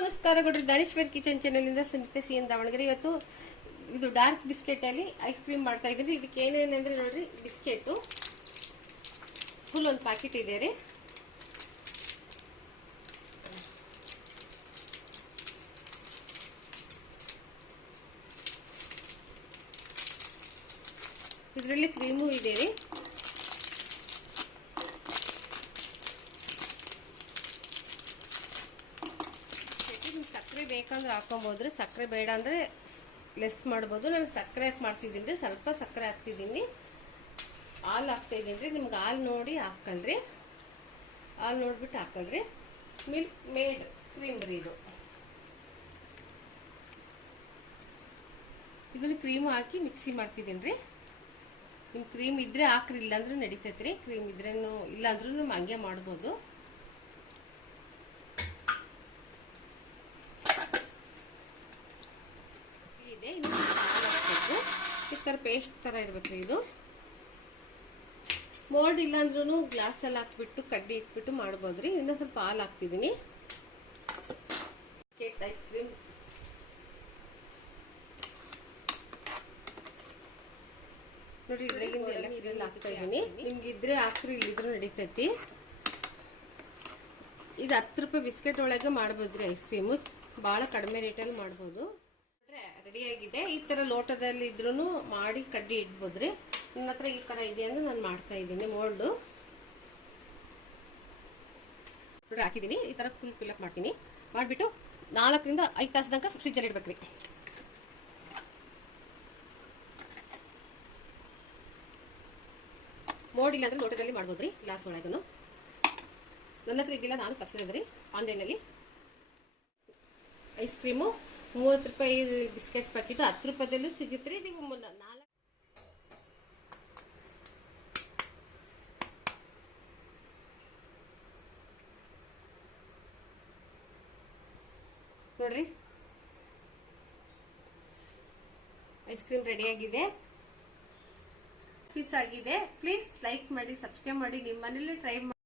ನಮಸ್ಕಾರ ಕೊಡ್ರಿ ದಾನೇಶ್ವರ್ ಕಿಚನ್ ಚಾನಲಿಂದ ಸುನಿತಾ ಸಿ ಎನ್ ದಾವಣಗೆರೆ. ಇವತ್ತು ಇದು ಡಾರ್ಕ್ ಬಿಸ್ಕೆಟ್ ಅಲ್ಲಿ ಐಸ್ ಕ್ರೀಮ್ ಮಾಡ್ತಾ ಇದ್ದೀನಿ. ಇದಕ್ಕೆ ಏನೇನಂದ್ರೆ ನೋಡ್ರಿ, ಬಿಸ್ಕೆಟು, ಫುಲ್ ಒಂದು ಪ್ಯಾಕೆಟ್ ಇದೆ ರೀ. ಇದರಲ್ಲಿ ಕ್ರೀಮು ಇದೆ ರೀ ನಿಮ್ಗೆ ಸಕ್ಕರೆ ಬೇಕಂದ್ರೆ ಹಾಕೊಬೋದ್ರಿ ಸಕ್ಕರೆ ಬೇಡ ಅಂದರೆ ಲೆಸ್ ಮಾಡ್ಬೋದು. ನಾನು ಸಕ್ಕರೆ ಹಾಕಿ ಮಾಡ್ತಿದ್ದೀನಿ ರೀ ಸ್ವಲ್ಪ ಸಕ್ಕರೆ ಹಾಕ್ತಿದ್ದೀನಿ. ಹಾಲು ಹಾಕ್ತಾಯಿದ್ದೀನಿ ರೀ ನಿಮ್ಗೆ ಹಾಲು ನೋಡಿ ಹಾಕ್ಕೊಳ್ರಿ. ಹಾಲು ನೋಡಿಬಿಟ್ಟು ಹಾಕಲ್ರಿ ಮಿಲ್ಕ್ ಮೇಡ್ ಕ್ರೀಮ್ ರೀ ಇದು. ಇದನ್ನು ಕ್ರೀಮ್ ಹಾಕಿ ಮಿಕ್ಸಿ ಮಾಡ್ತಿದ್ದೀನಿ ರೀ. ನಿಮ್ಮ ಕ್ರೀಮ್ ಇದ್ರೆ ಹಾಕ್ರಿ, ಇಲ್ಲಾಂದ್ರೂ ನಡೀತೈತೆ ರೀ. ಕ್ರೀಮ್ ಇದ್ರೇನು ಇಲ್ಲಾಂದ್ರೂ ಹಂಗೆ ಮಾಡ್ಬೋದು ಇದೆ ಇನ್ನು ಹಾಲು ಹಾಕ್ಬೇಕು ಪೇಸ್ಟ್ ಥರ ಇರಬೇಕು ಇದು. ಮೋಲ್ಡ್ ಇಲ್ಲಾಂದ್ರೂ ಗ್ಲಾಸಲ್ಲಿ ಹಾಕ್ಬಿಟ್ಟು, ಕಡ್ಡಿ ಇಟ್ಬಿಟ್ಟು ಮಾಡ್ಬೋದು ರೀ ಇನ್ನೂ ಸ್ವಲ್ಪ ಹಾಲು ಹಾಕ್ತಿದ್ದೀನಿ ಕೇಕ್ ಐಸ್ ಕ್ರೀಮ್ ನೋಡಿ, ಇದ್ರಾಗಿಂದ ಎಲ್ಲ ನೀರಲ್ಲಿ ಹಾಕ್ತಾ ಇದ್ದೀನಿ ನಿಮ್ಗೆ ಇದ್ರೆ ಹಾಕ್ರಿ, ಇಲ್ಲಿದ್ರು ನಡೀತೈತಿ. ಇದು ಹತ್ತು ರೂಪಾಯಿ ಬಿಸ್ಕೆಟ್ ಒಳಗೆ ಮಾಡ್ಬೋದ್ರಿ ಐಸ್ ಕ್ರೀಮು ಭಾಳ ಕಡಿಮೆ ರೇಟಲ್ಲಿ ಮಾಡ್ಬೋದು. ರೆಡಿ ಆಗಿದೆ. ಈ ಥರ ಲೋಟದಲ್ಲಿ ಇದ್ರೂ ಮಾಡಿ ಕಡ್ಡಿ ಇಡ್ಬೋದ್ರಿ? ನನ್ನ ಹತ್ರ ಈ ಥರ ಇದೆ ಅಂದ್ರೆ ನಾನು ಮಾಡ್ತಾ ಇದ್ದೀನಿ ಮೋಲ್ಡು ನೋಡಿ ಹಾಕಿದ್ದೀನಿ ಈ ಥರ ಫುಲ್ ಫಿಲ್ಅಪ್ ಮಾಡ್ತೀನಿ. ಮಾಡಿಬಿಟ್ಟು ನಾಲ್ಕರಿಂದ ಐದು ತಾಸು ತನಕ ಫ್ರಿಜ್ಜಲ್ಲಿ ಇಡ್ಬೇಕ್ರಿ. ಮೋಡ್ ಇಲ್ಲ ಅಂದ್ರೆ ಲೋಟದಲ್ಲಿ ಮಾಡ್ಬೋದು ರೀ ಗ್ಲಾಸ್ ಒಳಗೂ ನನ್ನ ಹತ್ರ ಇದ್ದಿಲ್ಲ, ನಾನು ತರಿಸಿದ್ರಿ ಆನ್ಲೈನಲ್ಲಿ ಐಸ್ ಕ್ರೀಮು ಮೂವತ್ತು ರೂಪಾಯಿ ಬಿಸ್ಕೆಟ್ ಪ್ಯಾಕೆಟ್ ಹತ್ತು ರೂಪಾಯಿದಲ್ಲೂ ಸಿಗುತ್ತೆ ರೀ ನೀವು ನಾಲ್ಕು ನೋಡ್ರಿ. ಐಸ್ ಕ್ರೀಮ್ ರೆಡಿ ಆಗಿದೆ. ಪೀಸ್ ಆಗಿದೆ. ಪ್ಲೀಸ್ ಲೈಕ್ ಮಾಡಿ ಸಬ್ಸ್ಕ್ರೈಬ್ ಮಾಡಿ ನಿಮ್ಮ ಮನೇಲಿ ಟ್ರೈ ಮಾಡಿ.